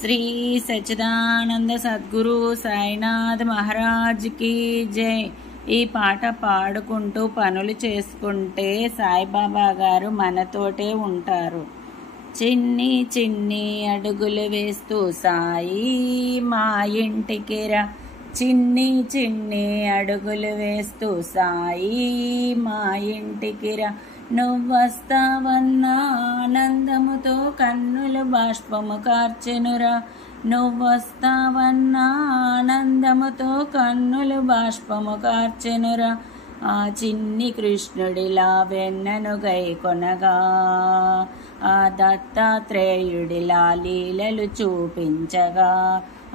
శ్రీ సచ్చిదానంద సద్గురు సాయినాథ్ మహారాజ్ కి జై. ఈ పాట పాడుకుంటూ పనులు చేసుకుంటే సాయిబాబా గారు మనతోటే ఉంటారు. చిన్ని చిన్ని అడుగులు వేస్తూ సాయి మా ఇంటికి రా, చిన్ని చిన్ని అడుగులు వేస్తూ సాయి మా ఇంటికి రా, నువ్వొస్తావన్న ఆనందముతో కన్నులు బాష్పము కార్చెనురా, నువ్వొస్తావన్న ఆనందముతో కన్నులు బాష్పము కార్చెనురా. ఆ చిన్ని కృష్ణుడిలా వెన్నను గైకొనగా, ఆ దత్తాత్రేయుడిలా లీలలు చూపించగా,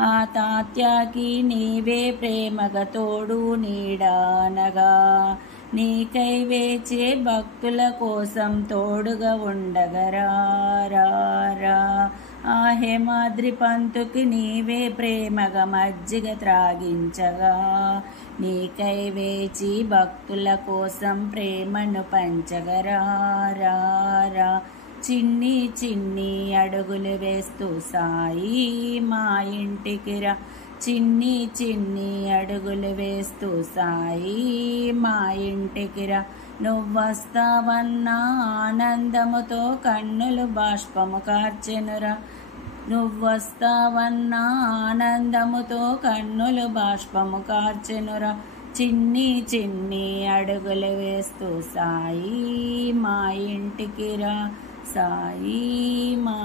ఆ తాత్యాకి నీవే ప్రేమగా తోడు నీడానగా, నీకై వేచే భక్తుల కోసం తోడుగా ఉండగరా. ఆ హేమాద్రి పంతుకి నీవే ప్రేమగా మజ్జిగ త్రాగించగా, నీకై వేచి భక్తుల కోసం ప్రేమను పంచగరా. చిన్ని చిన్ని అడుగులు వేస్తూ సాయి మా ఇంటికి రా, చిన్ని చిన్ని అడుగులు వేస్తూ సాయి మా ఇంటికి రా, నువ్వొస్తావన్న ఆనందముతో కన్నులు బాష్పము కార్చెనురా, నువ్వొస్తావన్న ఆనందముతో కన్నులు బాష్పము కార్చెనురా. చిన్ని చిన్ని అడుగులు వేస్తూ సాయి మా ఇంటికి రా, సాయి మా